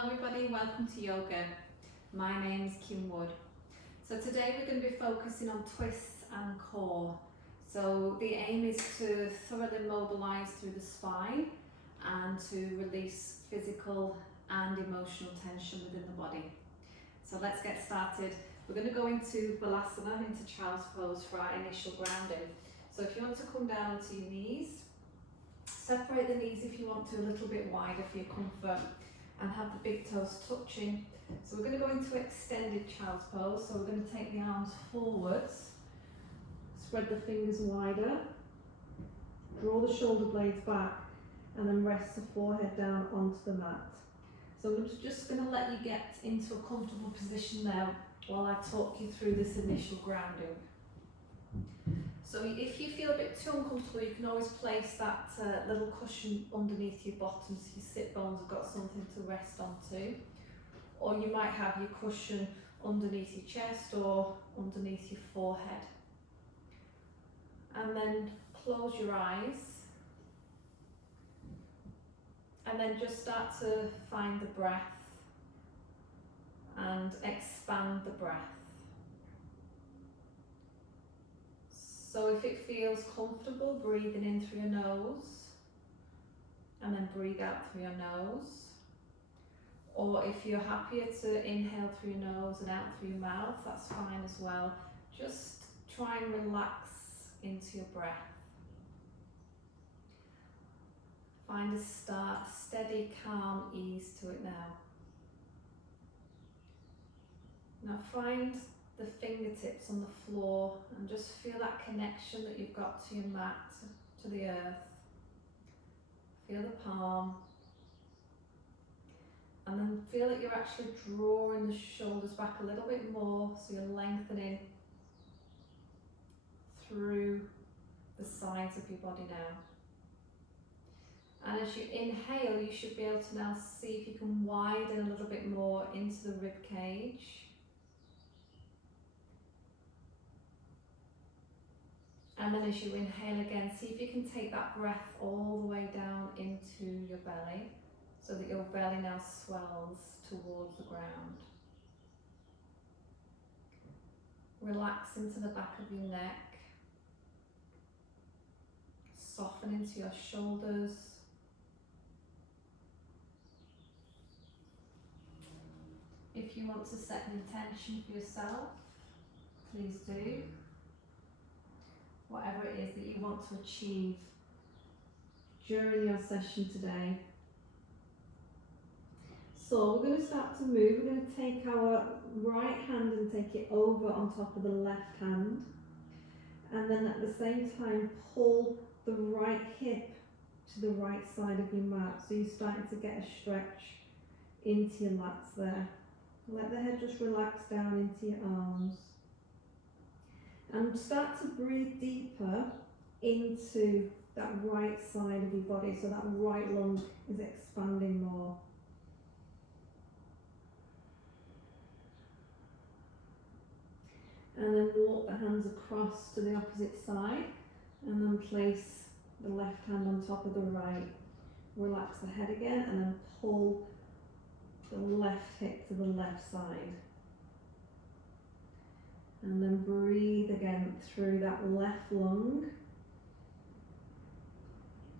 Hello everybody, welcome to yoga. My name is Kim Wood. So today we're going to be focusing on twists and core. So the aim is to thoroughly mobilise through the spine and to release physical and emotional tension within the body. So let's get started. We're going to go into Balasana, into child's pose for our initial grounding. So if you want to come down onto your knees, separate the knees if you want to a little bit wider for your comfort, and have the big toes touching. So we're going to go into extended child's pose. So we're going to take the arms forwards, spread the fingers wider, draw the shoulder blades back, and then rest the forehead down onto the mat. So I'm just going to let you get into a comfortable position now while I talk you through this initial grounding. So if you feel a bit too uncomfortable, you can always place that little cushion underneath your bottom so your sit bones have got something to rest onto. Or you might have your cushion underneath your chest or underneath your forehead. And then close your eyes. And then just start to find the breath and expand the breath. So if it feels comfortable, breathing in through your nose and then breathe out through your nose. Or if you're happier to inhale through your nose and out through your mouth, that's fine as well. Just try and relax into your breath. Find a steady, calm ease to it now. Now find the fingertips on the floor and just feel that connection that you've got to your mat, to the earth. Feel the palm. And then feel that you're actually drawing the shoulders back a little bit more, so you're lengthening through the sides of your body now. And as you inhale, you should be able to now see if you can widen a little bit more into the rib cage. And then as you inhale again, see if you can take that breath all the way down into your belly, so that your belly now swells towards the ground. Relax into the back of your neck. Soften into your shoulders. If you want to set an intention for yourself, please do. Whatever it is that you want to achieve during your session today. So we're going to start to move. We're going to take our right hand and take it over on top of the left hand. And then at the same time pull the right hip to the right side of your mat. So you're starting to get a stretch into your lats there. Let the head just relax down into your arms. And start to breathe deeper into that right side of your body, so that right lung is expanding more. And then walk the hands across to the opposite side, and then place the left hand on top of the right. Relax the head again, and then pull the left hip to the left side. And then breathe again through that left lung.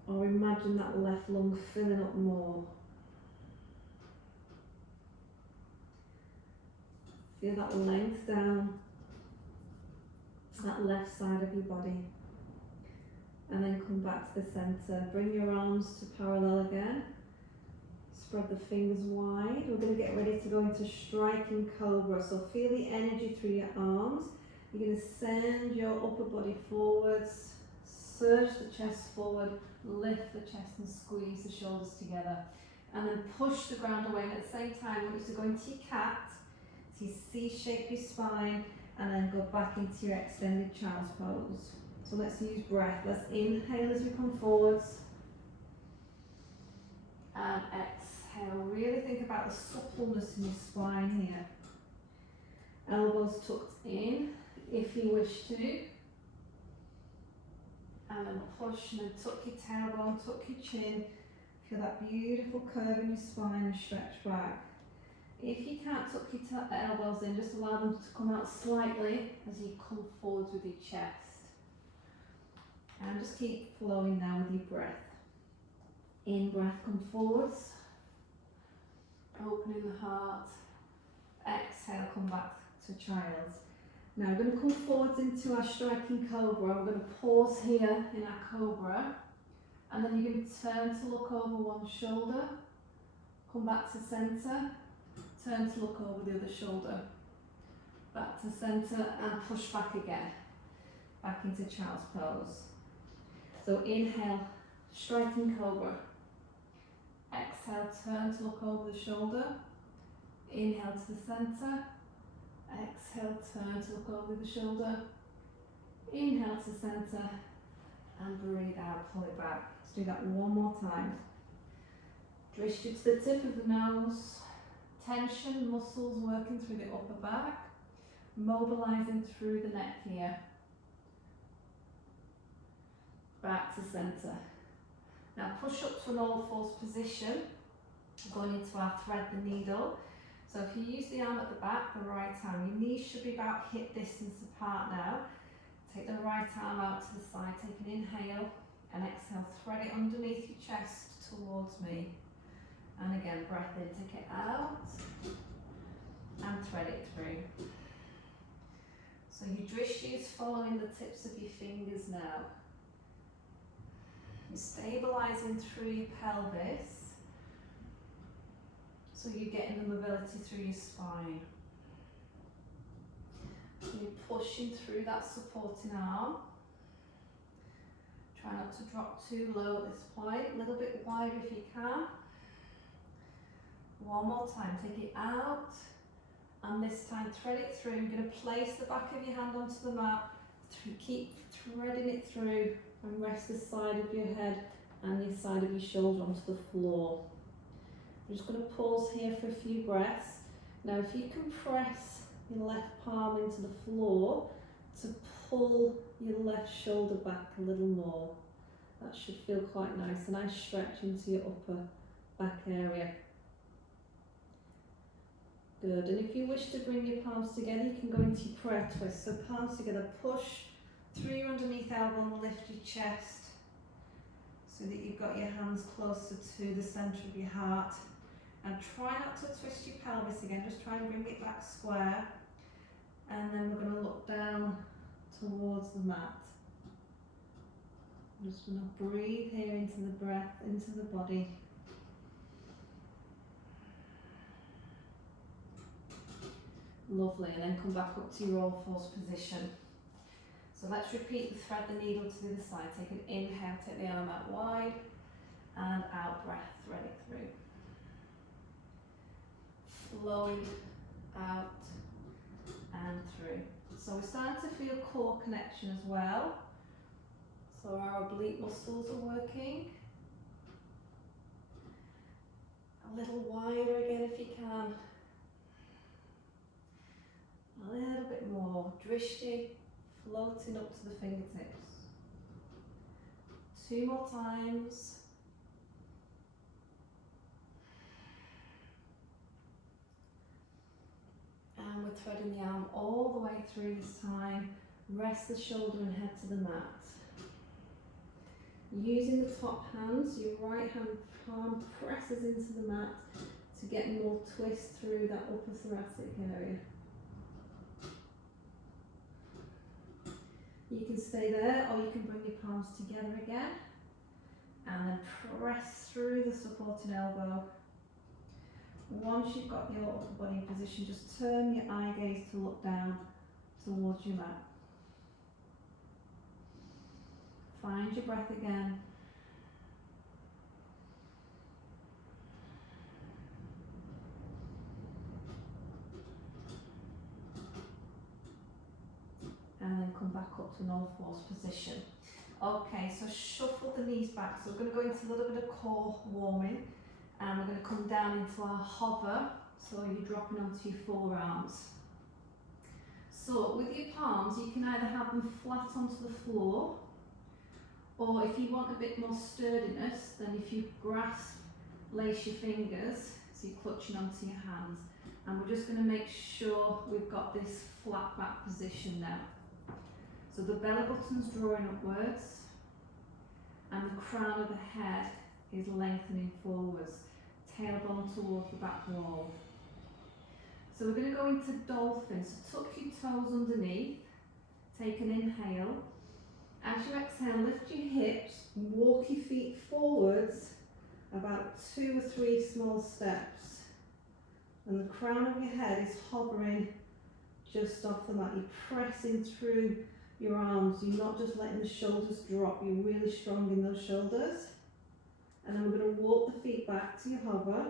Or imagine that left lung filling up more. Feel that length down that left side of your body. And then come back to the centre. Bring your arms to parallel again. Spread the fingers wide. We're going to get ready to go into striking cobra. So feel the energy through your arms. You're going to send your upper body forwards, surge the chest forward, lift the chest and squeeze the shoulders together. And then push the ground away. And at the same time, I want you to go into your cat. So you C-shape your spine and then go back into your extended child's pose. So let's use breath. Let's inhale as we come forwards. And exhale. Really think about the suppleness in your spine here. Elbows tucked in if you wish to. And then push and then tuck your tailbone, tuck your chin. Feel that beautiful curve in your spine and stretch back. If you can't tuck your elbows in, just allow them to come out slightly as you come forwards with your chest. And just keep flowing now with your breath. In breath, come forwards. Opening the heart. Exhale, come back to child. Now we're going to come forwards into our striking cobra. We're going to pause here in our cobra. And then you're going to turn to look over one shoulder. Come back to centre. Turn to look over the other shoulder. Back to centre and push back again. Back into child's pose. So inhale, striking cobra. Exhale, turn to look over the shoulder. Inhale to the centre. Exhale, turn to look over the shoulder. Inhale to centre. And breathe out, pull it back. Let's do that one more time. Drishti to the tip of the nose. Tension, muscles working through the upper back. Mobilising through the neck here. Back to centre. Now push up to an all-fours position. Going into our thread the needle. So if you use the arm at the back, the right arm, your knees should be about hip distance apart now. Take the right arm out to the side, take an inhale and exhale, thread it underneath your chest towards me. And again, breath in, take it out and thread it through. So your drishti is following the tips of your fingers now. You're stabilising through your pelvis, so you're getting the mobility through your spine. So you're pushing through that supporting arm. Try not to drop too low at this point, a little bit wider if you can. One more time, take it out, and this time thread it through. You're going to place the back of your hand onto the mat, keep threading it through, and rest the side of your head and the side of your shoulder onto the floor. I'm just going to pause here for a few breaths. Now if you can press your left palm into the floor to pull your left shoulder back a little more, that should feel quite nice. A nice stretch into your upper back area. Good, and if you wish to bring your palms together, you can go into your prayer twist. So palms together, push through your underneath elbow and lift your chest so that you've got your hands closer to the centre of your heart. And try not to twist your pelvis again, just try and bring it back square. And then we're going to look down towards the mat. I'm just going to breathe here into the breath, into the body. Lovely, and then come back up to your all-fours position. So let's repeat the thread the needle to the other side. Take an inhale, take the arm out wide, and out breath, thread it through. Flowing out and through. So we're starting to feel core connection as well. So our oblique muscles are working. A little wider again if you can. A little bit more. Drishti floating up to the fingertips. 2 more times. And we're threading the arm all the way through this time. Rest the shoulder and head to the mat. Using the top hands, your right hand palm presses into the mat to get more twist through that upper thoracic area. You can stay there, or you can bring your palms together again and then press through the supporting elbow. Once you've got your upper body in position, just turn your eye gaze to look down towards your mat. Find your breath again. And then come back up to an all-fours position. Okay, so shuffle the knees back. So we're going to go into a little bit of core warming. And we're going to come down into our hover. So you're dropping onto your forearms. So with your palms, you can either have them flat onto the floor, or if you want a bit more sturdiness, then if you grasp lace your fingers so you're clutching onto your hands, and we're just going to make sure we've got this flat back position now. So the belly button's drawing upwards and the crown of the head is lengthening forwards, tailbone towards the back wall. So we're going to go into dolphin, so tuck your toes underneath, take an inhale. As you exhale, lift your hips, walk your feet forwards about 2 or 3 small steps. And the crown of your head is hovering just off the mat. You're pressing through your arms, you're not just letting the shoulders drop, you're really strong in those shoulders. And then we're going to walk the feet back to your hover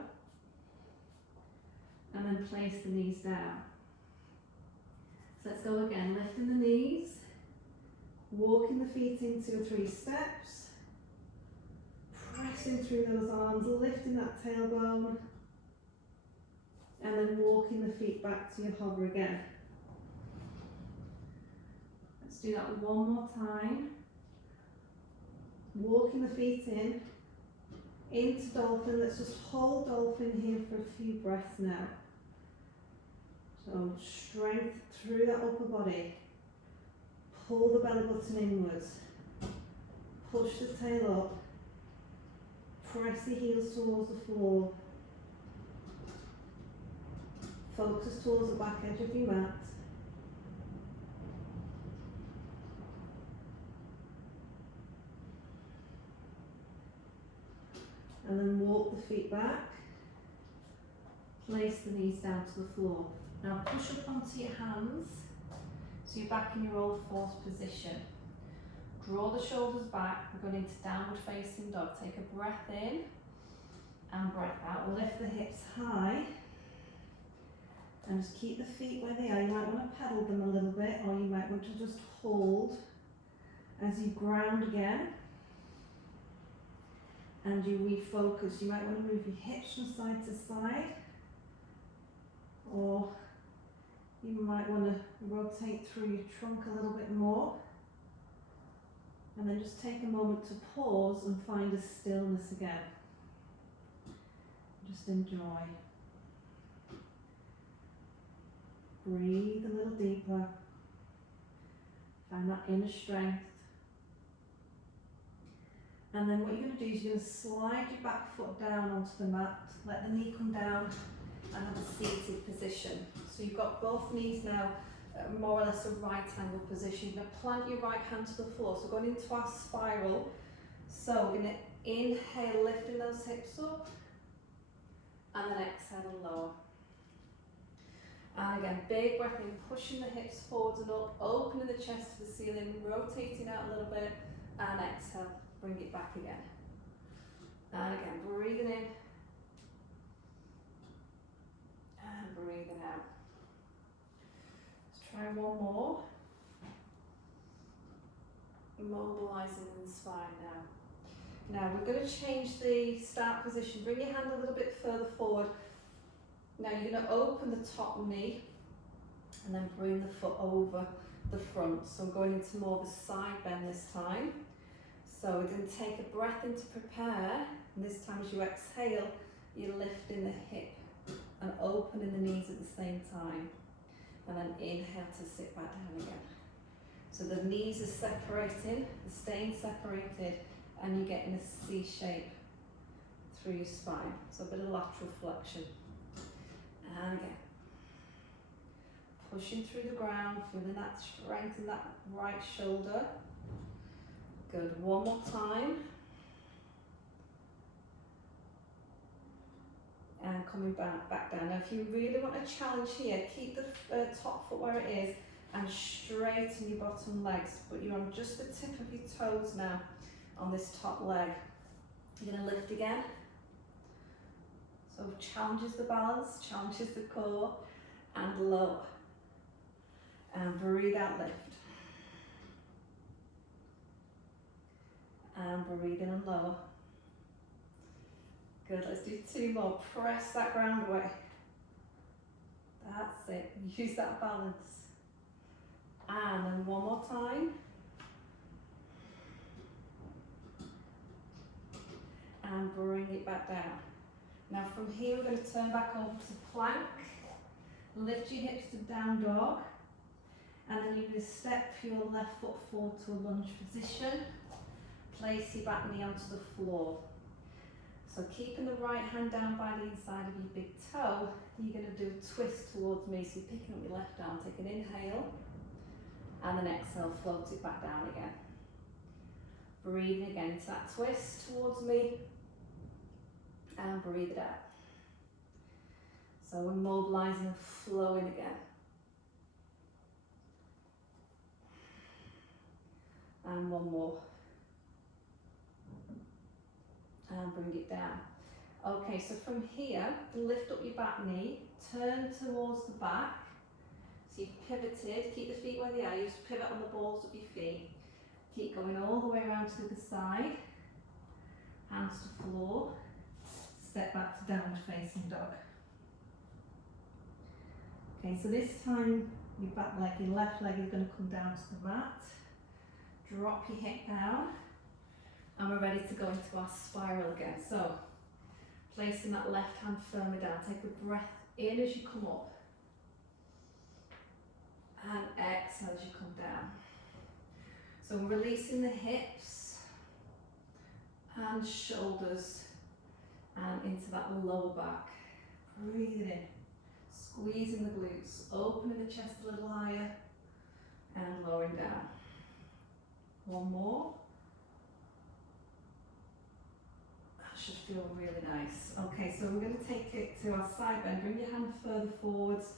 and then place the knees down. So let's go again, lifting the knees, walking the feet in 2 or 3 steps, pressing through those arms, lifting that tailbone, and then walking the feet back to your hover again. Let's do that one more time. Walking the feet in, into dolphin. Let's just hold dolphin here for a few breaths now. So strength through that upper body. Pull the belly button inwards. Push the tail up. Press the heels towards the floor. Focus towards the back edge of your mat. And then walk the feet back. Place the knees down to the floor. Now push up onto your hands, so you're back in your old fourth position. Draw the shoulders back, we're going into downward facing dog. Take a breath in and breath out. Lift the hips high and just keep the feet where they are. You might want to pedal them a little bit, or you might want to just hold as you ground again. And you refocus. You might want to move your hips from side to side, or you might want to rotate through your trunk a little bit more, and then just take a moment to pause and find a stillness again. Just enjoy. Breathe a little deeper. Find that inner strength. And then what you're going to do is you're going to slide your back foot down onto the mat, let the knee come down and have a seated position. So you've got both knees now more or less a right angle position. You're going to plant your right hand to the floor. So going into our spiral. So we're going to inhale, lifting those hips up, and then exhale and lower. And again, big breath in, pushing the hips forwards and up, opening the chest to the ceiling, rotating out a little bit, and exhale, bring it back again. And again, breathing in, and breathing out. Let's try one more. Immobilizing in the spine now. Now we're going to change the start position. Bring your hand a little bit further forward. Now you're going to open the top knee and then bring the foot over the front. So I'm going into more of a side bend this time. So we're going to take a breath in to prepare, and this time as you exhale, you're lifting the hip and opening the knees at the same time. And then inhale to sit back down again. So the knees are separating, they're staying separated, and you're getting a C shape through your spine. So a bit of lateral flexion. And again, pushing through the ground, feeling that strength in that right shoulder. Good, one more time. And coming back down. Now if you really want a challenge here, keep the top foot where it is and straighten your bottom legs, but you're on just the tip of your toes now on this top leg. You're going to lift again. So challenges the balance, challenges the core, and lower. And breathe out, lift. And breathe in and lower. Good, let's do two more. Press that ground away. That's it, use that balance. And then one more time. And bring it back down. Now from here we're going to turn back over to plank, lift your hips to down dog, and then you're going to step your left foot forward to a lunge position, place your back knee onto the floor. So keeping the right hand down by the inside of your big toe, you're going to do a twist towards me, so you're picking up your left arm, take an inhale, and then exhale, float it back down again. Breathing again into that twist towards me, and breathe it out. So we're mobilising and flowing again. And one more. And bring it down. Okay, so from here, lift up your back knee, turn towards the back. So you've pivoted, keep the feet where they are, you just pivot on the balls of your feet. Keep going all the way around to the side, hands to floor, step back to downward facing dog. Okay, so this time your back leg, your left leg is going to come down to the mat. Drop your hip down, and we're ready to go into our spiral again. So, placing that left hand firmly down, take a breath in as you come up, and exhale as you come down. So we're releasing the hips and shoulders and into that lower back. Breathing in, squeezing the glutes, opening the chest a little higher, and lowering down. One more. That should feel really nice. Okay, so we're going to take it to our side bend. Bring your hand further forwards,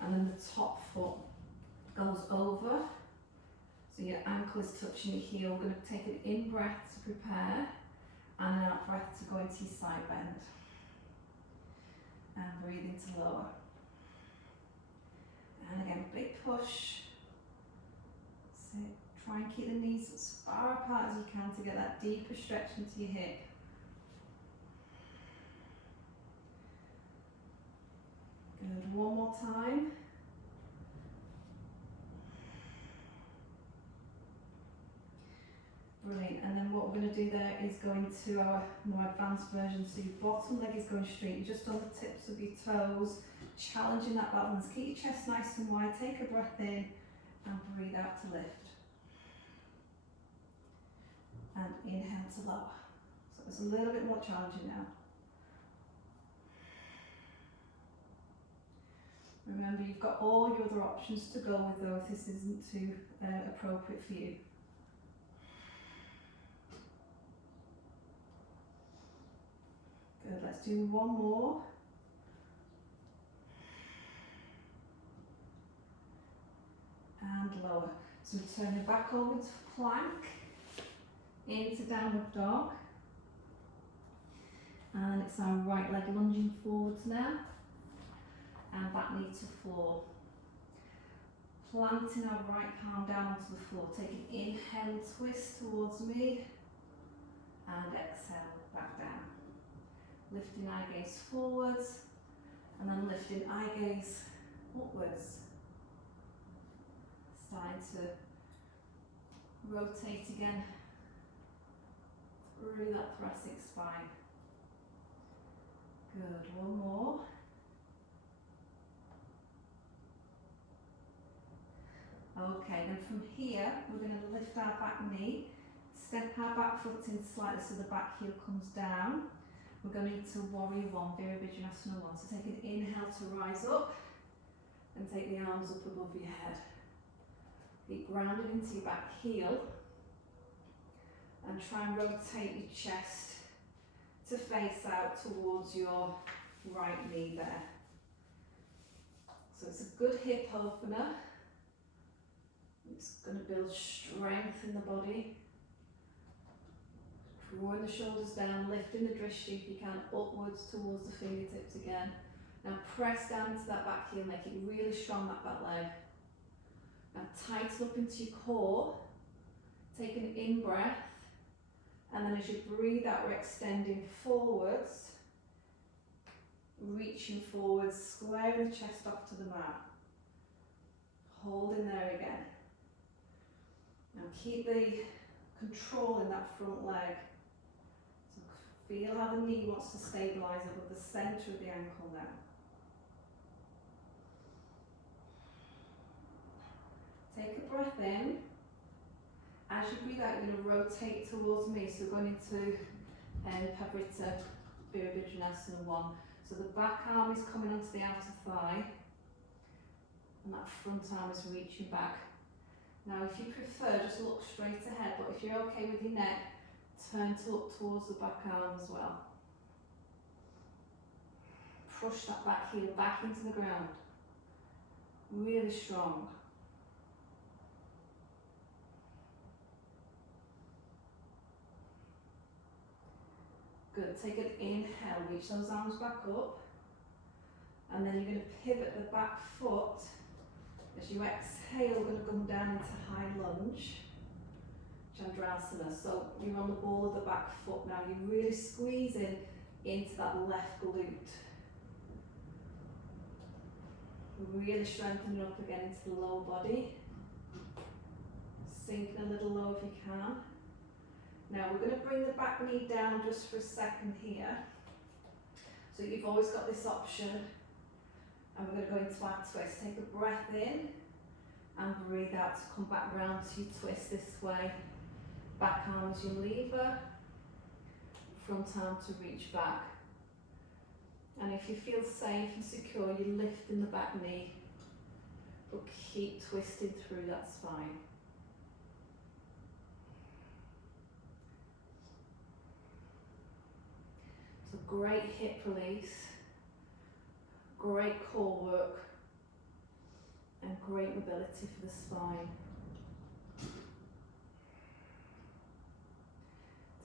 and then the top foot goes over. So your ankle is touching your heel. We're going to take an in breath to prepare, and an out breath to go into your side bend. And breathe into lower. And again, big push. Sit. Try and keep the knees as far apart as you can to get that deeper stretch into your hip. Good, one more time. Brilliant, and then what we're going to do there is go into our more advanced version. So your bottom leg is going straight, you're just on the tips of your toes, challenging that balance. Keep your chest nice and wide, take a breath in and breathe out to lift. And inhale to lower. So it's a little bit more challenging now. Remember, you've got all your other options to go with though if this isn't too appropriate for you. Good, let's do one more. And lower. So turn your back over to plank, into downward dog. And it's our right leg lunging forwards now. And back knee to floor. Planting our right palm down onto the floor. Take an inhale, twist towards me. And exhale, back down. Lifting eye gaze forwards. And then lifting eye gaze upwards. Starting to rotate again through that thoracic spine. Good, one more. Okay, then from here, we're going to lift our back knee, step our back foot in slightly so the back heel comes down. We're going into Warrior One, Virabhadrasana 1. So take an inhale to rise up and take the arms up above your head. Be grounded into your back heel and try and rotate your chest to face out towards your right knee there. So it's a good hip opener. It's going to build strength in the body. Drawing the shoulders down, lifting the drishti if you can, upwards towards the fingertips again. Now press down into that back heel, make it really strong, that back leg. Now tighten up into your core, take an in breath, and then as you breathe out, we're extending forwards, reaching forwards, squaring the chest off to the mat. Hold in there again. Now keep the control in that front leg. So Feel how the knee wants to stabilise above the centre of the ankle now. Take a breath in. As you breathe out, you're going to rotate towards me. So we're going into Parivrtta Virabhadrasana 1. So the back arm is coming onto the outer thigh, and that front arm is reaching back. Now if you prefer, just look straight ahead, but if you're okay with your neck, turn to look towards the back arm as well. Push that back heel back into the ground. Really strong. Good, take an inhale, reach those arms back up. And then you're going to pivot the back foot. As you exhale, we're going to come down into high lunge, Chandrasana. So you're on the ball of the back foot now. You're really squeezing into that left glute. Really strengthening up again into the lower body. Sinking a little low if you can. Now we're going to bring the back knee down just for a second here. So you've always got this option. And we're going to go into our twist. Take a breath in and breathe out to come back round to your twist this way. Back arm as your lever, front arm to reach back. And if you feel safe and secure, you lift in the back knee, but keep twisting through, that's fine. So great hip release. Great core work and great mobility for the spine.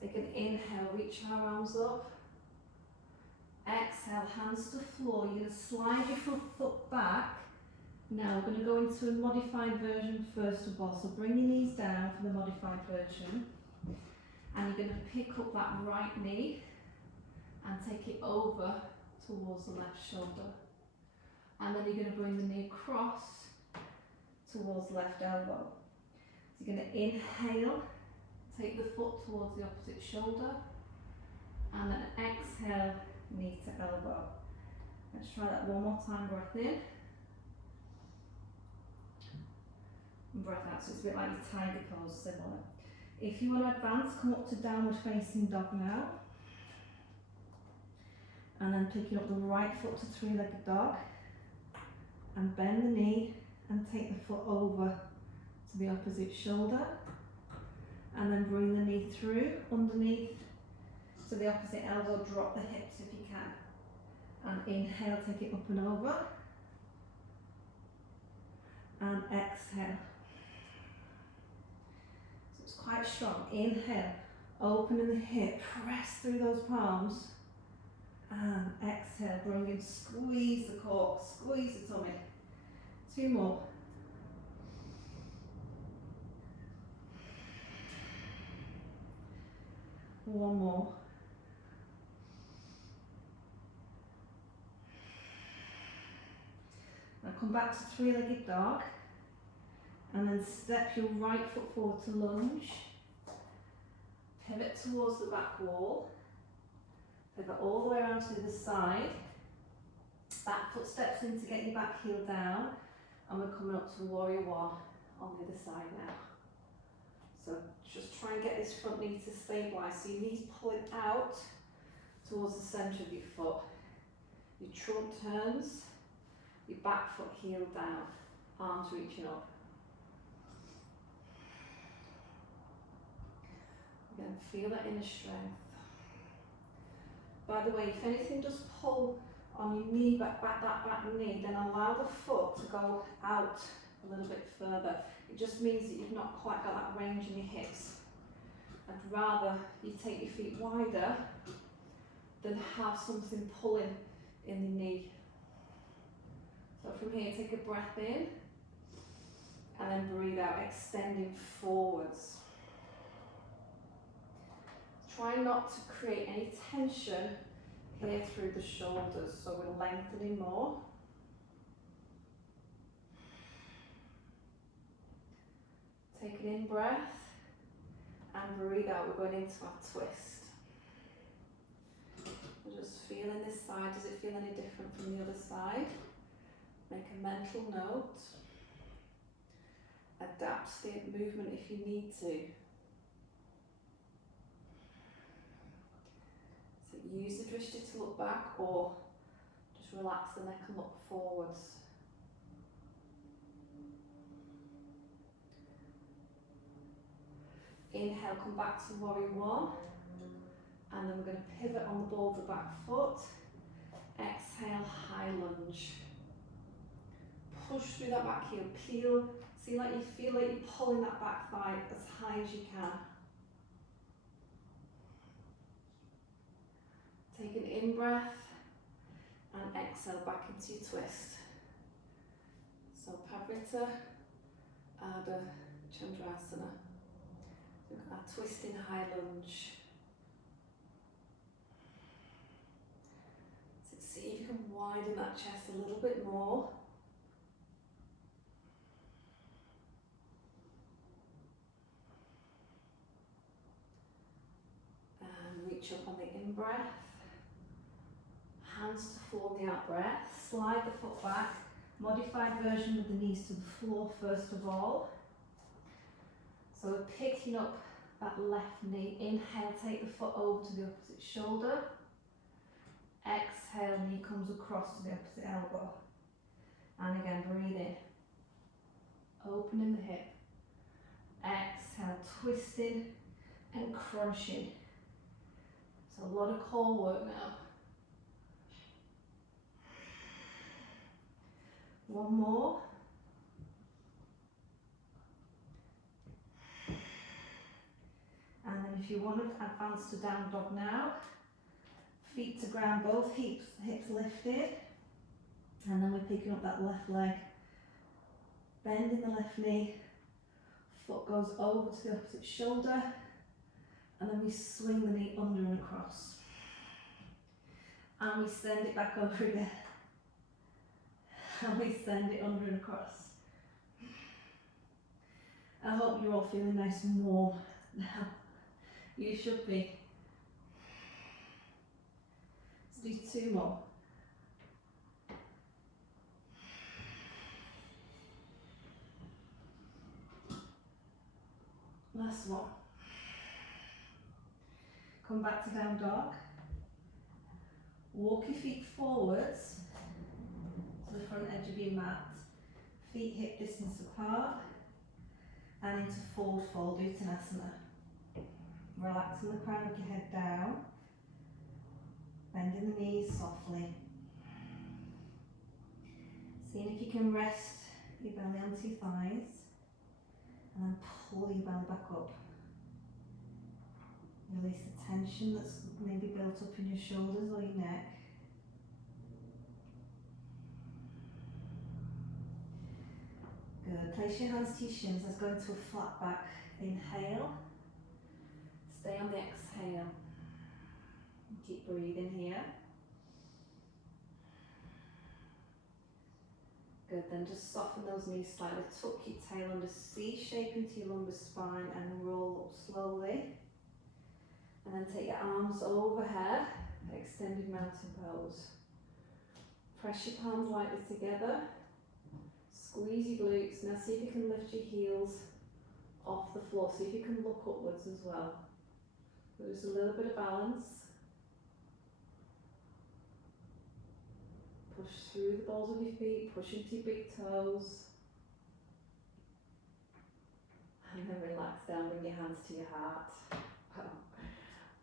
Take an inhale, reach our arms up. Exhale, hands to floor. You're going to slide your front foot back. Now we're going to go into a modified version first of all. So bring your knees down for the modified version. And you're going to pick up that right knee and take it over towards the left shoulder. And then you're going to bring the knee across towards left elbow. So you're going to inhale, take the foot towards the opposite shoulder, and then exhale, knee to elbow. Let's try that one more time, breath in, and breath out. So it's a bit like your tiger pose, similar. If you want to advance, come up to downward facing dog now. And then picking up the right foot to three-legged dog. And bend the knee and take the foot over to the opposite shoulder. And then bring the knee through, underneath to the opposite elbow, drop the hips if you can. And inhale, take it up and over. And exhale. So it's quite strong. Inhale, opening the hip, press through those palms. And exhale, bring in, squeeze the core, squeeze the tummy. Two more. One more. Now come back to three-legged dog. And then step your right foot forward to lunge. Pivot towards the back wall. Pivot all the way around to the side. Back foot steps in to get your back heel down. And we're coming up to warrior one on the other side now. So just try and get this front knee to stabilise. So your knees pulling out towards the centre of your foot. Your trunk turns, your back foot heel down, arms reaching up. Again, feel that inner strength. By the way, if anything does pull on your knee, that back knee, then allow the foot to go out a little bit further. It just means that you've not quite got that range in your hips. I'd rather you take your feet wider than have something pulling in the knee. So from here, take a breath in and then breathe out, extending forwards. Try not to create any tension here through the shoulders, so we're lengthening more. Take an in breath and breathe out. We're going into our twist. feeling this side? Does it feel any different from the other side? Make a mental note. Adapt the movement if you need to. So use the drishti to look back, or just relax the neck and look forwards. Inhale, come back to warrior one. And then we're going to pivot on the ball of the back foot. Exhale, high lunge. Push through that back heel, peel. See, like you feel like you're pulling that back thigh as high as you can. Take an in-breath and exhale back into your twist. So Parivrtta, Ardha Chandrasana. We've got our twisting high lunge. So see if you can widen that chest a little bit more. And reach up on the in-breath. Hands to the floor on the out-breath. Slide the foot back. Modified version with the knees to the floor first of all. So we're picking up that left knee. Inhale, take the foot over to the opposite shoulder. Exhale, knee comes across to the opposite elbow. And again, breathe in. Opening the hip. Exhale, twisting and crunching. So a lot of core work now. One more. And then if you want to advance to down dog now, feet to ground, both hips lifted. And then we're picking up that left leg, bending the left knee, foot goes over to the opposite shoulder, and then we swing the knee under and across. And we send it back over again. And we send it under and across. I hope you're all feeling nice and warm now. You should be. Let's do 2 more. Last one. Come back to down dog. Walk your feet forwards to the front edge of your mat. Feet hip distance apart. And into forward fold, Uttanasana. Relaxing the crown of your head down. Bending the knees softly. Seeing if you can rest your belly onto your thighs. And then pull your belly back up. Release the tension that's maybe built up in your shoulders or your neck. Good. Place your hands to your shins. Let's go into a flat back. Inhale. Stay on the exhale. Keep breathing here. Good, then just soften those knees slightly. Tuck your tail under C shape into your lumbar spine and roll up slowly. And then take your arms overhead, extended mountain pose. Press your palms lightly together. Squeeze your glutes. Now see if you can lift your heels off the floor. See if you can look upwards as well. So just a little bit of balance. Push through the balls of your feet, push into your big toes. And then relax down, bring your hands to your heart.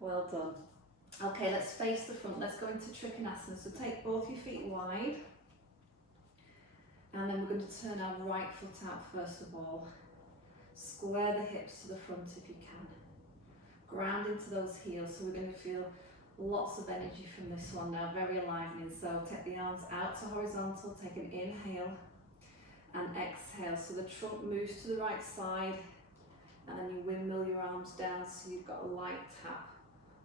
Well done. Okay, let's face the front. Let's go into Trikonasana. So take both your feet wide. And then we're going to turn our right foot out first of all. Square the hips to the front if you can. Ground into those heels. So we're going to feel lots of energy from this one now, very enlivening. So take the arms out to horizontal, take an inhale and exhale. So the trunk moves to the right side and then you windmill your arms down so you've got a light tap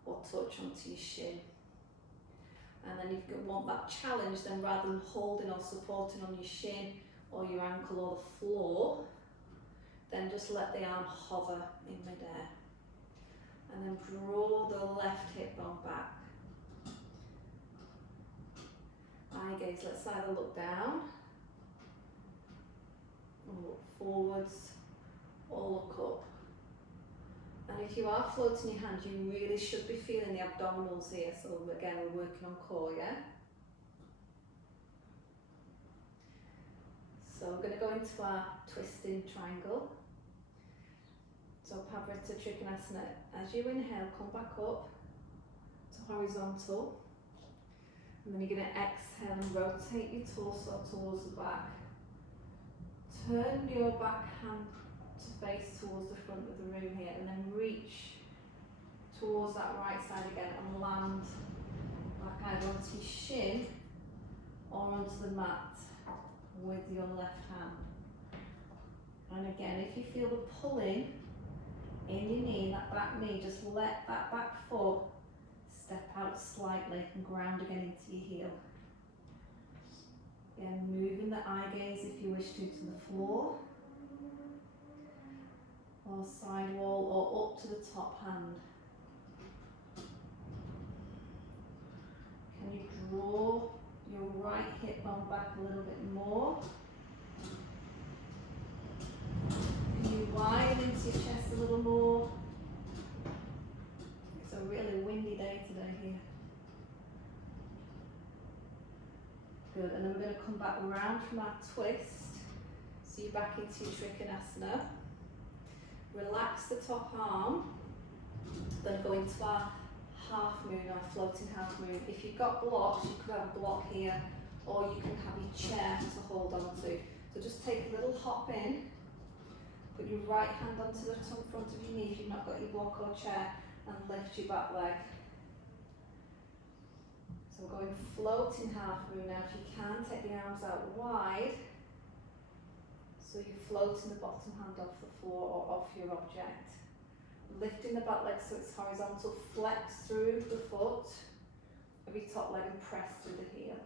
or touch onto your shin. And then if you want that challenge, then rather than holding or supporting on your shin or your ankle or the floor, then just let the arm hover in midair. And then draw the left hip bone back. gaze. Let's either look down, or look forwards, or look up. And if you are floating your hand, you really should be feeling the abdominals here. So again, we're working on core, yeah? So we're going to go into our twisting triangle. So Parivrtta Trikonasana. As you inhale, come back up to horizontal. And then you're going to exhale and rotate your torso towards the back. Turn your back hand to face towards the front of the room here, and then reach towards that right side again and land back either onto your shin or onto the mat with your left hand. And again, if you feel the pulling in your knee, that back knee, just let that back foot step out slightly and ground again into your heel. Again, moving the eye gaze if you wish to the floor, or side wall, or up to the top hand. Can you draw your right hip bone back a little bit more? Can you widen into your chest a little more? It's a really windy day today here. Good, and then we're going to come back round from our twist. So you're back into your Trikonasana. Relax the top arm, then go into our half moon, our floating half moon. If you've got blocks, you could have a block here, or you can have your chair to hold on to. So just take a little hop in, put your right hand onto the front of your knee if you've not got your block or chair, and lift your back leg. So we're going floating half moon now. If you can, take the arms out wide, so you're floating the bottom hand off the floor or off your object. Lifting the back leg so it's horizontal, flex through the foot of your top leg and press through the heel.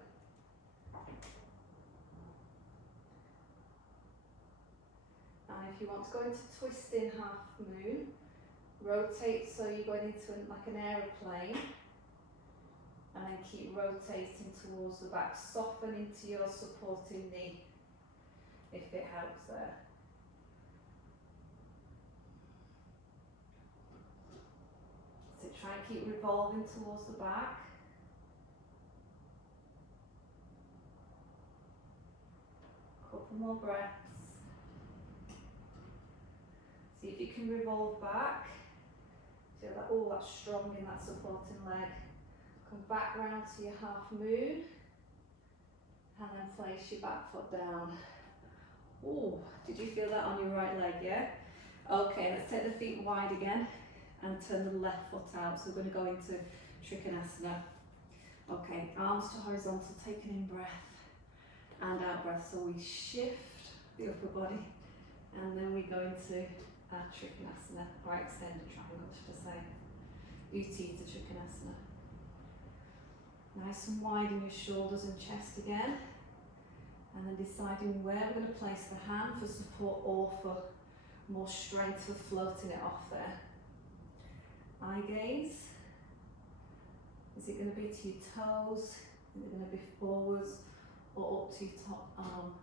And if you want to go into twisting half moon, rotate so you're going into like an aeroplane, and then keep rotating towards the back. Soften into your supporting knee if it helps there. So try and keep revolving towards the back. Couple more breaths. See if you can revolve back. Feel that, oh, that's strong in that supporting leg. Come back round to your half moon, and then place your back foot down. Oh, did you feel that on your right leg, yeah? Okay, let's take the feet wide again and turn the left foot out. So we're going to go into Trikonasana. Okay, arms to horizontal, take an in breath and out breath. So we shift the upper body, and then we go into our Trikonasana, or extended triangle, should I say. Utthita Trikonasana. Nice and wide in your shoulders and chest again. And then deciding where we're going to place the hand for support or for more strength for floating it off there. Eye gaze. Is it going to be to your toes? Is it going to be forwards or up to your top arm?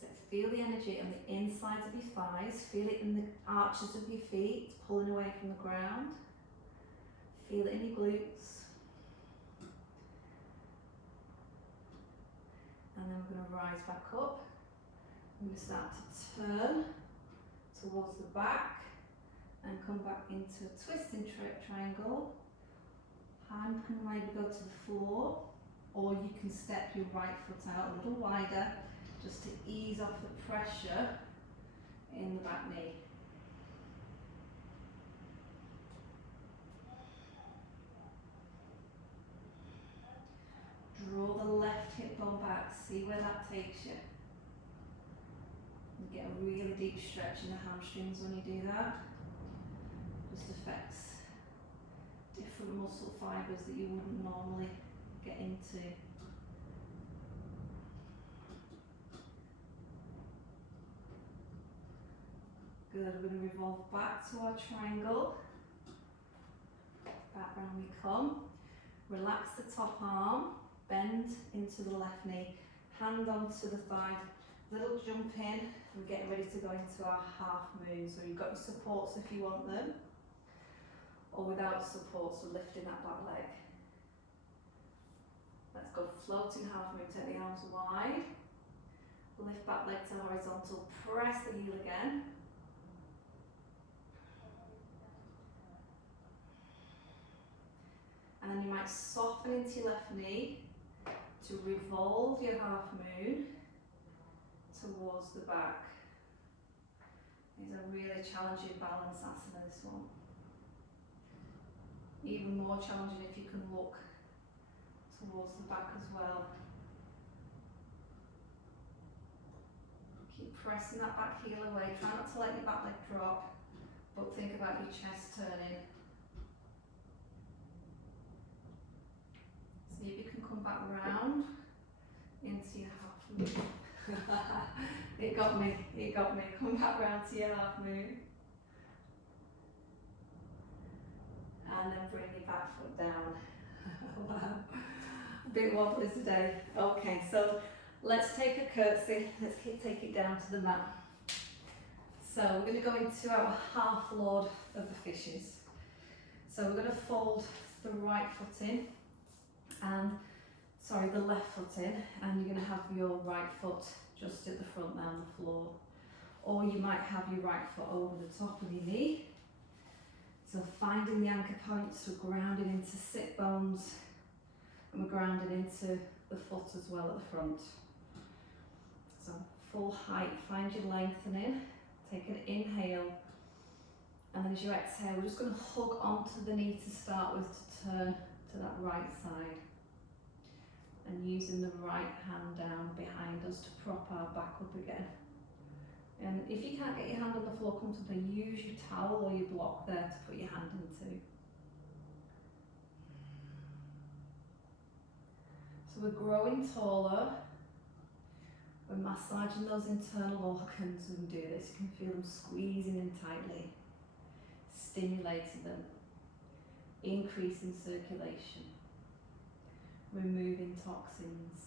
So feel the energy on the insides of your thighs. Feel it in the arches of your feet, pulling away from the ground. Feel it in your glutes. And then we're going to rise back up. We're going to start to turn towards the back and come back into a twisting triangle. Hand can maybe go to the floor, or you can step your right foot out a little wider just to ease off the pressure in the back knee. Draw the left hip bone back, see where that takes you. You get a really deep stretch in the hamstrings when you do that. Just affects different muscle fibres that you wouldn't normally get into. Good, we're going to revolve back to our triangle. back round we come. Relax the top arm, bend into the left knee, hand onto the thigh, little jump in. We're getting ready to go into our half moon. So you've got your supports if you want them, or without supports, so lifting that back leg. Let's go floating half moon, take the arms wide. Lift back leg to horizontal, press the heel again. And then you might soften into your left knee to revolve your half moon towards the back. It's a really challenging balance asana, this one. Even more challenging if you can look towards the back as well. Keep pressing that back heel away. Try not to let your back leg drop, but think about your chest turning. See if you can come back round into your half moon. It got me. Come back round to your half moon. And then bring your back foot down. Wow. Bit wobbly today. Okay, so let's take a curtsy. Let's take it down to the mat. So we're going to go into our half lord of the fishes. So we're going to fold the right foot in, and the left foot in, and you're going to have your right foot just at the front there on the floor, or you might have your right foot over the top of your knee. So finding the anchor points, we're grounded into sit bones, and we're grounded into the foot as well at the front. So full height, find your lengthening, take an inhale, and then as you exhale, we're just going to hug onto the knee to start with to turn to that right side. And using the right hand down behind us to prop our back up again. And if you can't get your hand on the floor comfortably, use your towel or your block there to put your hand into. So we're growing taller, we're massaging those internal organs when we do this. You can feel them squeezing in tightly, stimulating them, increasing circulation, removing toxins.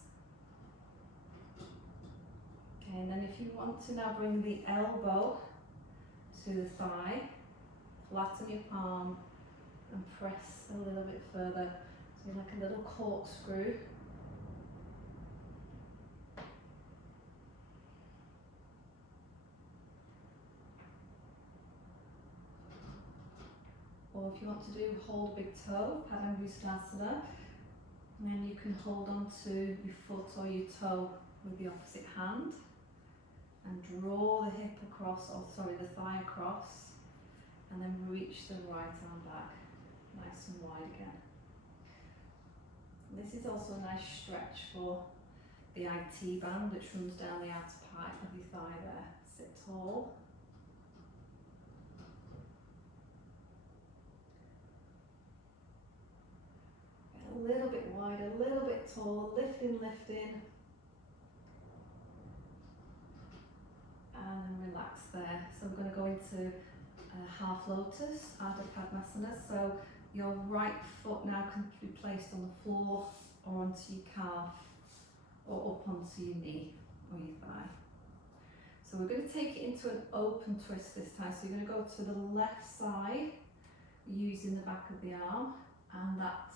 Okay, and then if you want to now bring the elbow to the thigh, flatten your palm and press a little bit further, so like a little corkscrew. Or if you want to do hold a big toe, Padangusthasana, and then you can hold on to your foot or your toe with the opposite hand and draw the hip across, the thigh across, and then reach the right arm back, nice and wide again. This is also a nice stretch for the IT band which runs down the outer part of your thigh there. Sit tall. A little bit wider, a little bit taller, lifting. And then relax there. So we're going to go into half lotus, Ardha Padmasana. So your right foot now can be placed on the floor or onto your calf or up onto your knee or your thigh. So we're going to take it into an open twist this time. So you're going to go to the left side using the back of the arm, and that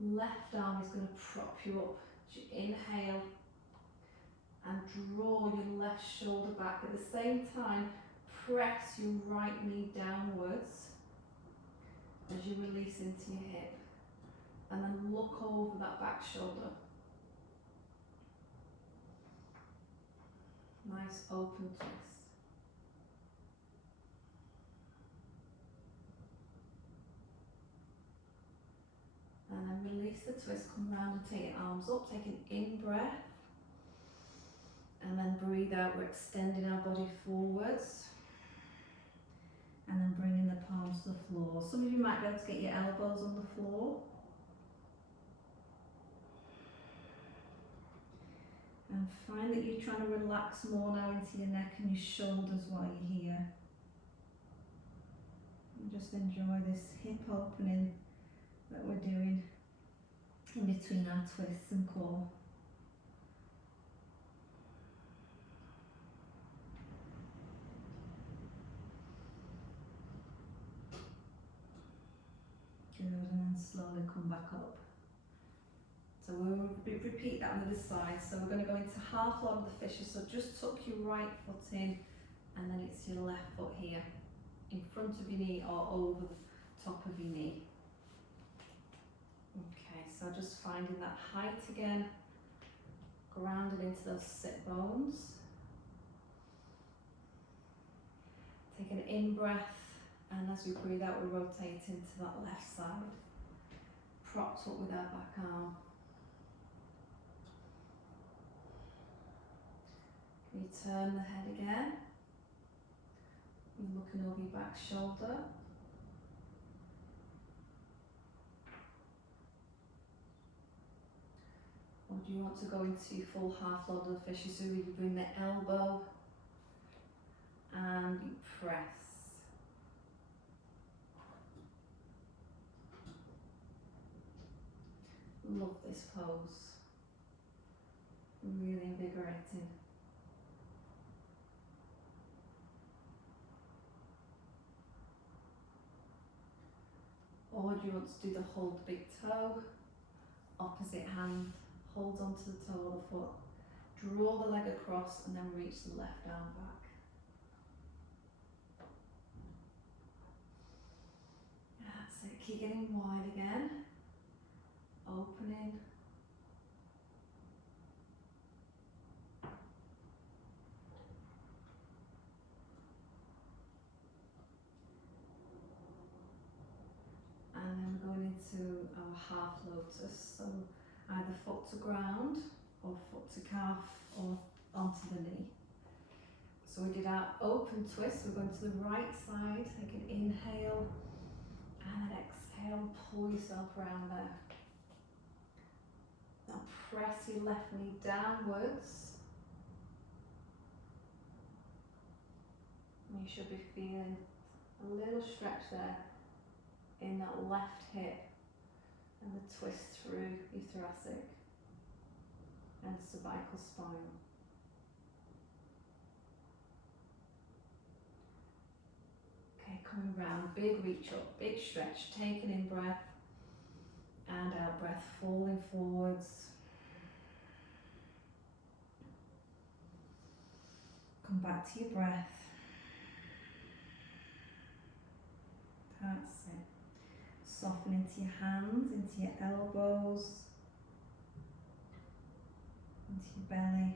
left arm is going to prop you up. As you inhale and draw your left shoulder back. At the same time, press your right knee downwards as you release into your hip, and then look over that back shoulder. Nice open twist. And then release the twist, come round and take your arms up, take an in breath. And then breathe out, we're extending our body forwards. And then bringing the palms to the floor. Some of you might be able to get your elbows on the floor. And find that you're trying to relax more now into your neck and your shoulders while you're here. And just just enjoy this hip opening that we're doing in between our twists and core. Good, and then slowly come back up. So we'll repeat that on the other side. So we're going to go into half log of the fishes. So just tuck your right foot in, and then it's your left foot here, in front of your knee or over the top of your knee. Okay, so just finding that height again, grounded into those sit bones. Take an in breath, and as we breathe out, we rotate into that left side, propped up with our back arm. You turn the head again. You're looking over your back shoulder. Or do you want to go into full half log of the fishes? So you bring the elbow and you press. Love this pose. Really invigorating. Or do you want to do the hold the big toe, opposite hand, hold onto the toe of the foot, draw the leg across and then reach the left arm back. That's it, keep getting wide again, opening. And then we're going into our half lotus, so either foot to ground or foot to calf or onto the knee. So we did our open twist, we're going to the right side, take an inhale and then exhale, pull yourself around there. Now press your left knee downwards. And you should be feeling a little stretch there in that left hip and the twist through your thoracic and cervical spine. Okay, coming round, big reach up, big stretch, take an in breath and out breath, falling forwards. Come back to your breath. That's it. Soften into your hands, into your elbows, into your belly.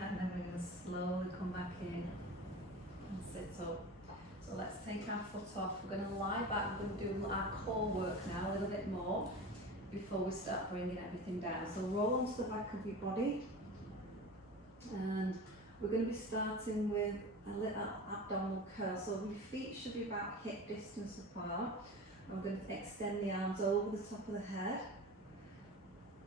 And then we're going to slowly come back in and sit up. So let's take our foot off. We're going to lie back. We're going to do our core work now a little bit more before we start bringing everything down. So roll onto the back of your body, and we're going to be starting with a little abdominal curl. So your feet should be about hip distance apart. And we're going to extend the arms over the top of the head.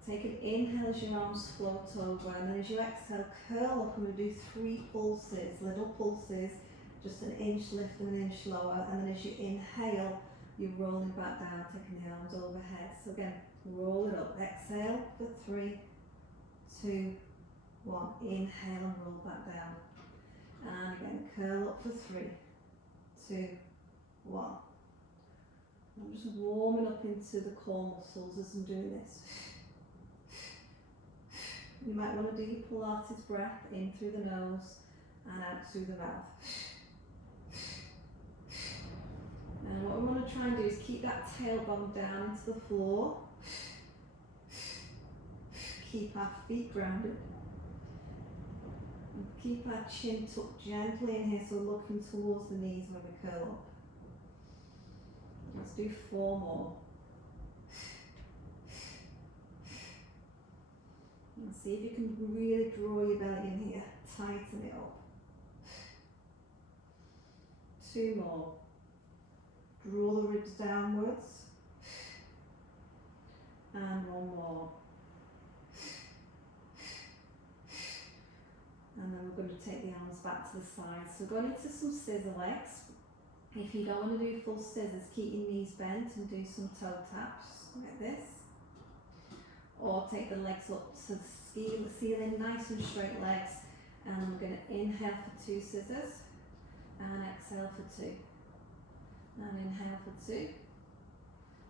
Take an inhale as your arms float over, and then as you exhale, curl up, and we'll do 3 pulses, little pulses, just an inch lift and an inch lower, and then as you inhale, you're rolling back down, taking the arms overhead. So again, roll it up, exhale for 3, 2, 1, inhale and roll back down. And again, curl up for 3, 2, 1. I'm just warming up into the core muscles as I'm doing this. You might want to do your Pilates breath in through the nose and out through the mouth. And what we want to try and do is keep that tailbone down into the floor. Keep our feet grounded. And keep our chin tucked gently in here, so looking towards the knees when we curl up. Let's do 4 more. And see if you can really draw your belly in here, tighten it up. 2 more. Roll the ribs downwards. And one more. And then we're going to take the arms back to the side. So going into some scissor legs. If you don't want to do full scissors, keep your knees bent and do some toe taps like this. Or take the legs up to the ceiling, nice and straight legs. And I'm going to inhale for 2 scissors and exhale for 2. And inhale for 2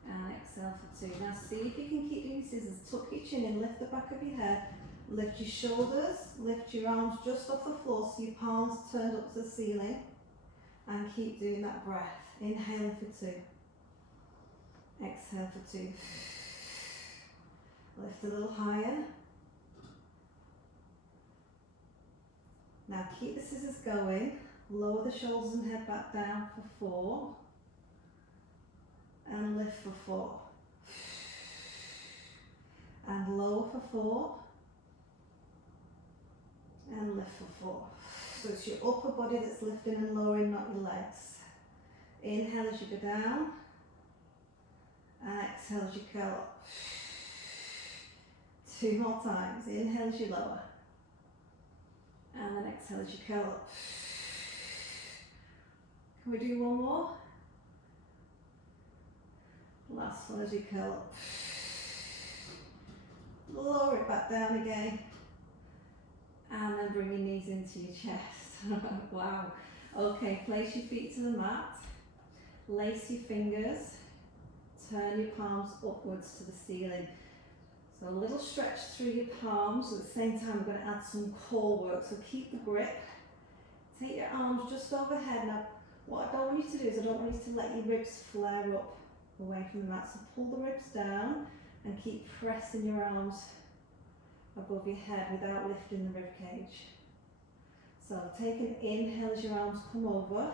and exhale for 2. Now see if you can keep doing scissors. Tuck your chin in, lift the back of your head, lift your shoulders, lift your arms just off the floor so your palms turned up to the ceiling, and keep doing that breath. Inhale for 2, exhale for 2. Lift a little higher. Now keep the scissors going, lower the shoulders and head back down for 4, and lift for 4, and lower for 4, and lift for 4. So it's your upper body that's lifting and lowering, not your legs. Inhale as you go down, and exhale as you curl up. 2 more times. Inhale as you lower, and then exhale as you curl up. Can we do one more? Last one as you curl up. Lower it back down again. And then bring your knees into your chest. Wow. Okay, place your feet to the mat. Lace your fingers. Turn your palms upwards to the ceiling. So a little stretch through your palms. At the same time, we're going to add some core work. So keep the grip. Take your arms just overhead. Now, what I don't want you to do is I don't want you to let your ribs flare up away from the mat. So pull the ribs down and keep pressing your arms above your head without lifting the rib cage. So take an inhale as your arms come over.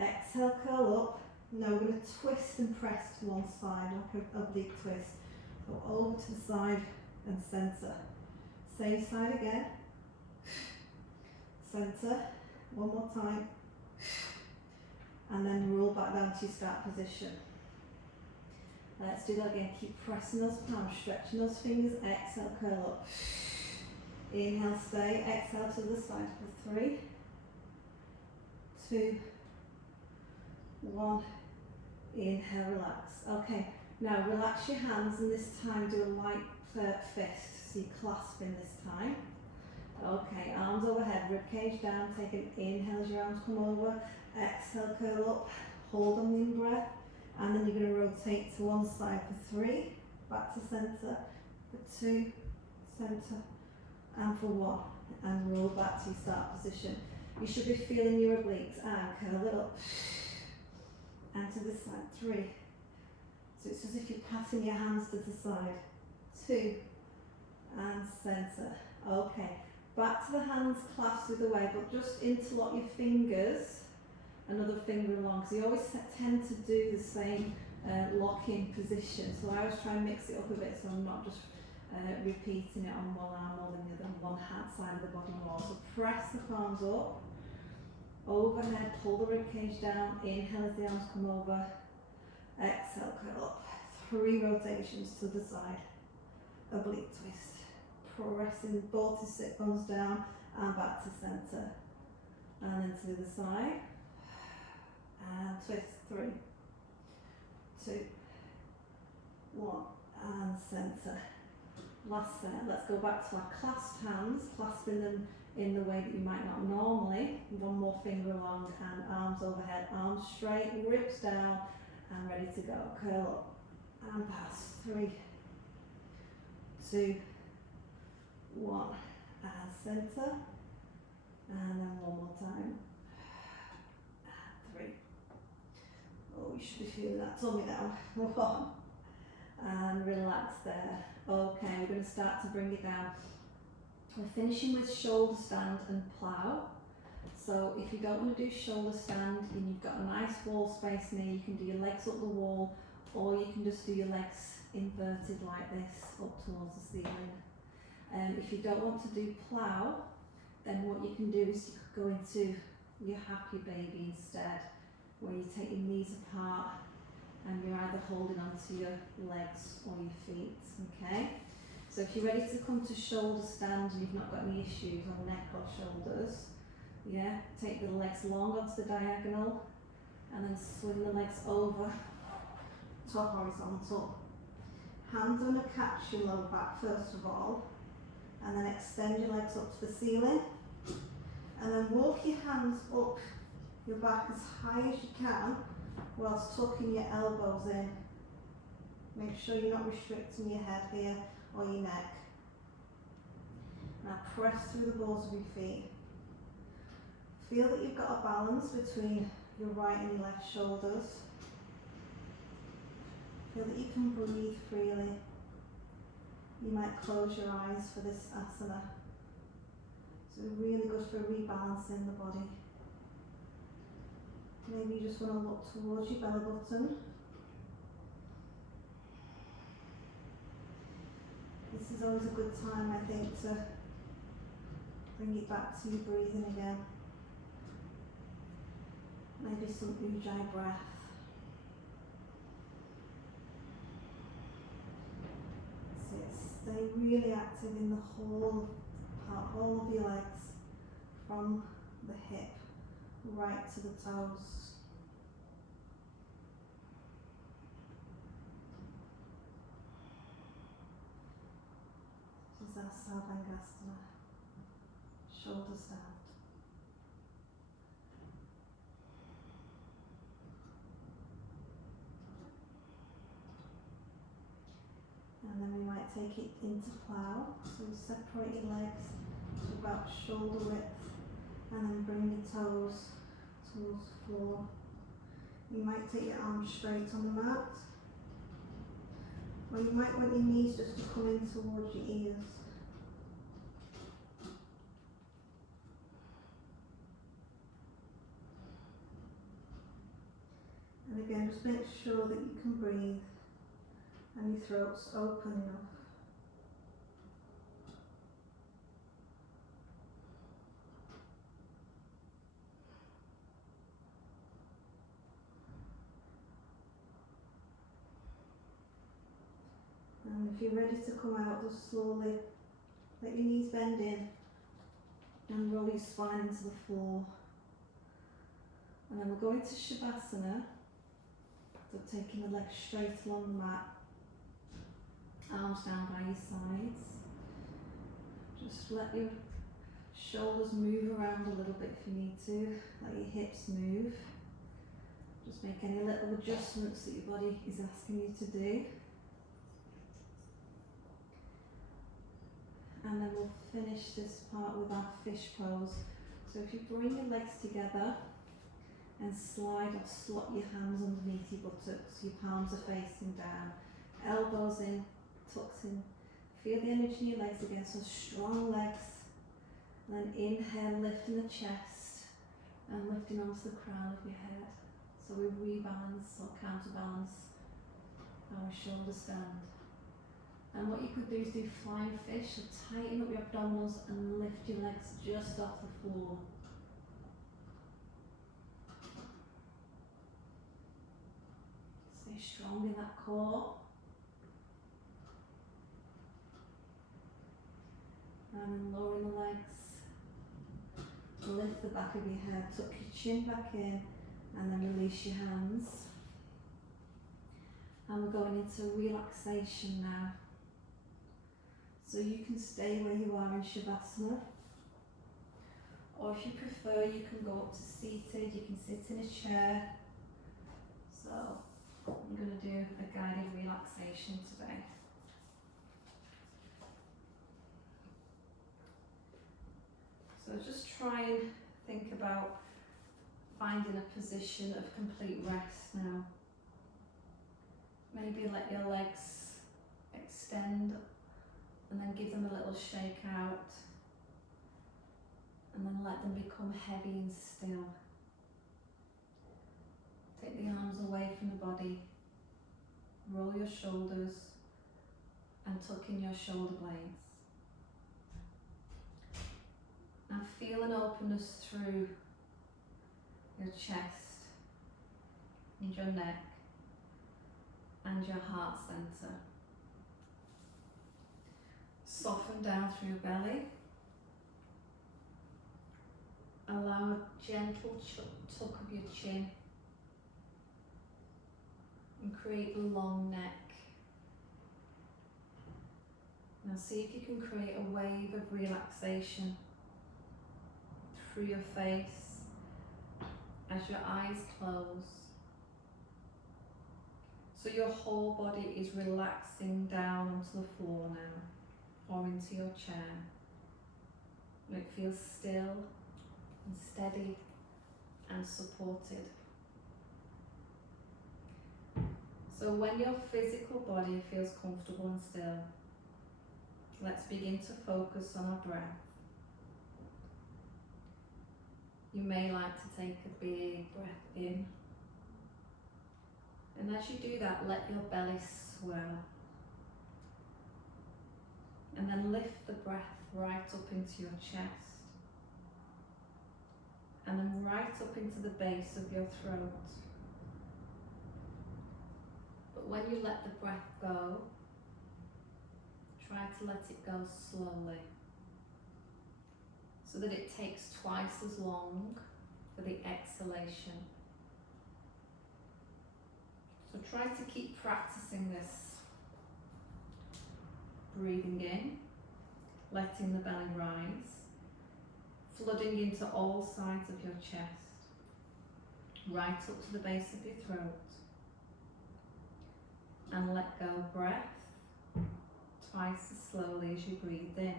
Exhale, curl up. Now we're going to twist and press to one side like an oblique twist. Go over to the side and centre. Same side again. Centre. One more time. And then roll back down to your start position. Let's do that again. Keep pressing those palms, stretching those fingers. Exhale, curl up. Inhale, stay. Exhale to the side for 3, 2, 1. Inhale, relax. Okay, now relax your hands and this time do a light fist. So you're clasping this time. Okay, arms overhead, rib cage down. Take an inhale as your arms come over. Exhale, curl up. Hold on the in-breath. And then you're going to rotate to one side for 3, back to centre, for 2, centre, and for 1. And roll back to your start position. You should be feeling your obliques, and curl it up. And to the side, 3. So it's as if you're passing your hands to the side. 2, and centre. Okay, back to the hands clasped through the way, but just interlock your fingers. Another finger along, because you always tend to do the same lock-in position. So I always try and mix it up a bit so I'm not just repeating it on one arm more than the other, on one hand side of the body more. So press the palms up, overhead, pull the rib cage down, inhale as the arms come over, exhale, curl up. 3 rotations to the side, oblique twist. Pressing both your sit bones down and back to centre. And then to the side. And twist. 3, 2, 1, and centre. Last set. Let's go back to our clasped hands, clasping them in the way that you might not normally. One more finger along and arms overhead, arms straight, ribs down, and ready to go. Curl up and pass. 3, 2, 1, and centre. And then one more time. 3. Oh, you should be feeling that tummy now. 1. And relax there. Okay, we're going to start to bring it down. We're finishing with shoulder stand and plough. So if you don't want to do shoulder stand and you've got a nice wall space near, you can do your legs up the wall, or you can just do your legs inverted like this up towards the ceiling. If you don't want to do plough, then what you can do is you could go into your happy baby instead. where you take your knees apart and you're either holding onto your legs or your feet, okay? So if you're ready to come to shoulder stand and you've not got any issues on neck or shoulders, yeah, take the legs long onto the diagonal and then swing the legs over to horizontal. Hands are going to catch your low back first of all, and then extend your legs up to the ceiling, and then walk your hands up your back as high as you can whilst tucking your elbows in. Make sure you're not restricting your head here or your neck. Now press through the balls of your feet. Feel that you've got a balance between your right and your left shoulders. Feel that you can breathe freely. You might close your eyes for this asana. So really good for rebalancing the body. Maybe you just want to look towards your belly button. This is always a good time, I think, to bring it back to your breathing again. Maybe some Ujjayi breath. Stay really active in the whole part, all of your legs, from the hip right to the toes. This is our Sarvangasthana, shoulder stand. And then we might take it into plough, so separate your legs to about shoulder width and then bring your toes towards the floor. You might take your arms straight on the mat, or you might want your knees just to come in towards your ears. And again, just make sure that you can breathe and your throat's open enough. And if you're ready to come out, just slowly let your knees bend in and roll your spine into the floor. And then we're going to Shavasana, so taking the legs straight along the mat, arms down by your sides. Just let your shoulders move around a little bit if you need to, let your hips move. Just make any little adjustments that your body is asking you to do. And then we'll finish this part with our fish pose. So if you bring your legs together and slide or slot your hands underneath your buttocks, your palms are facing down, elbows in, tucked in. Feel the energy in your legs again, so strong legs. And then inhale, lifting the chest and lifting onto the crown of your head. So we rebalance or counterbalance our shoulder stand. And what you could do is do flying fish, so tighten up your abdominals and lift your legs just off the floor. Stay strong in that core. And then lowering the legs. Lift the back of your head, tuck your chin back in, and then release your hands. And we're going into relaxation now. So you can stay where you are in Shavasana, or if you prefer you can go up to seated, you can sit in a chair. So I'm going to do a guided relaxation today. So just try and think about finding a position of complete rest now. Maybe let your legs extend and then give them a little shake out, and then let them become heavy and still. Take the arms away from the body, roll your shoulders and tuck in your shoulder blades. Now feel an openness through your chest, and your neck and your heart center. Soften down through your belly. Allow a gentle tuck of your chin and create a long neck. Now see if you can create a wave of relaxation through your face as your eyes close. So your whole body is relaxing down onto the floor now, or into your chair. It feels still and steady and supported. So when your physical body feels comfortable and still, let's begin to focus on our breath. You may like to take a big breath in, and as you do that, let your belly swell, and then lift the breath right up into your chest, and then right up into the base of your throat. But when you let the breath go, try to let it go slowly, so that it takes twice as long for the exhalation. So try to keep practicing this. Breathing in, letting the belly rise, flooding into all sides of your chest, right up to the base of your throat. And let go breath twice as slowly as you breathe in.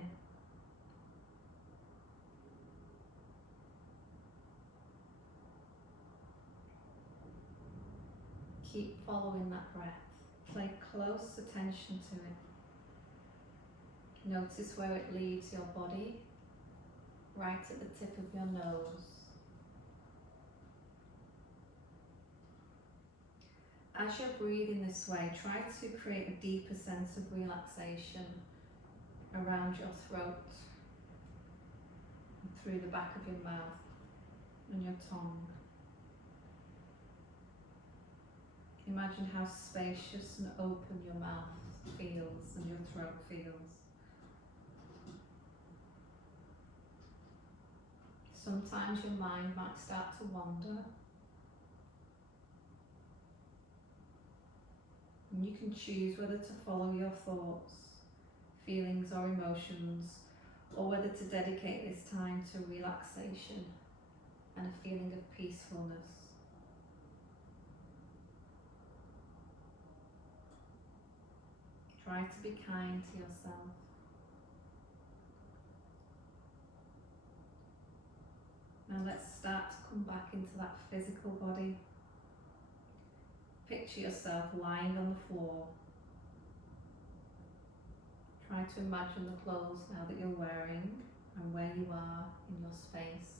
Keep following that breath. Pay close attention to it. Notice where it leaves your body, right at the tip of your nose. As you're breathing this way, try to create a deeper sense of relaxation around your throat, and through the back of your mouth and your tongue. Imagine how spacious and open your mouth feels and your throat feels. Sometimes your mind might start to wander. And you can choose whether to follow your thoughts, feelings or emotions, or whether to dedicate this time to relaxation and a feeling of peacefulness. Try to be kind to yourself. Now let's start to come back into that physical body. Picture yourself lying on the floor. Try to imagine the clothes now that you're wearing and where you are in your space.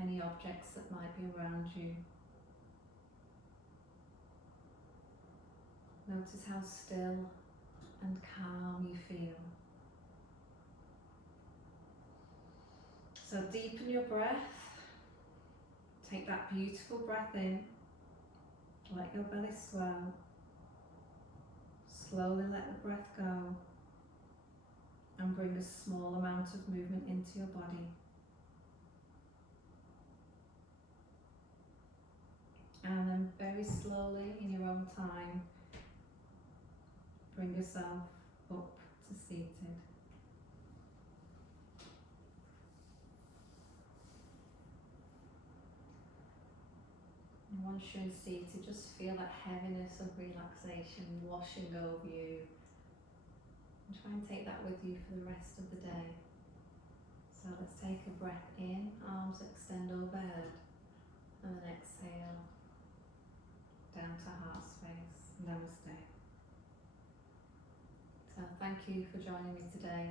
Any objects that might be around you. Notice how still and calm you feel. So deepen your breath. Take that beautiful breath in. Let your belly swell. Slowly let the breath go. And bring a small amount of movement into your body. And then very slowly, in your own time, bring yourself up to seated. And once you're seated, just feel that heaviness of relaxation washing over you. And try and take that with you for the rest of the day. So let's take a breath in, arms extend overhead, and then exhale down to heart space. Namaste. So thank you for joining me today.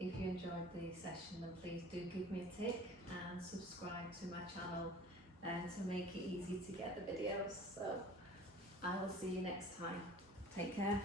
If you enjoyed the session, then please do give me a tick and subscribe to my channel to make it easy to get the videos. So I will see you next time. Take care.